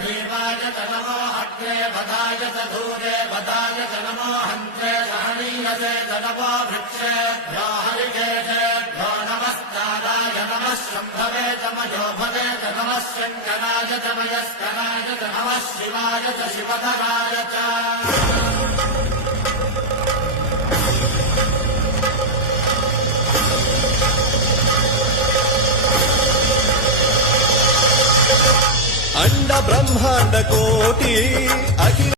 भीमाय च नमो अग्रे वदाय च धूरे वदाय च नमो हन्त्रे सहनीयसे च नमो वृक्षेभ्यो हरिकेशेभ्यो नमस्काराय नमः शम्भवे च मयोभवे च नमः शङ्कराय च मयस्कराय च नमः शिवाय च शिवधराय च अंड ब्रह्मांड कोटि अखिल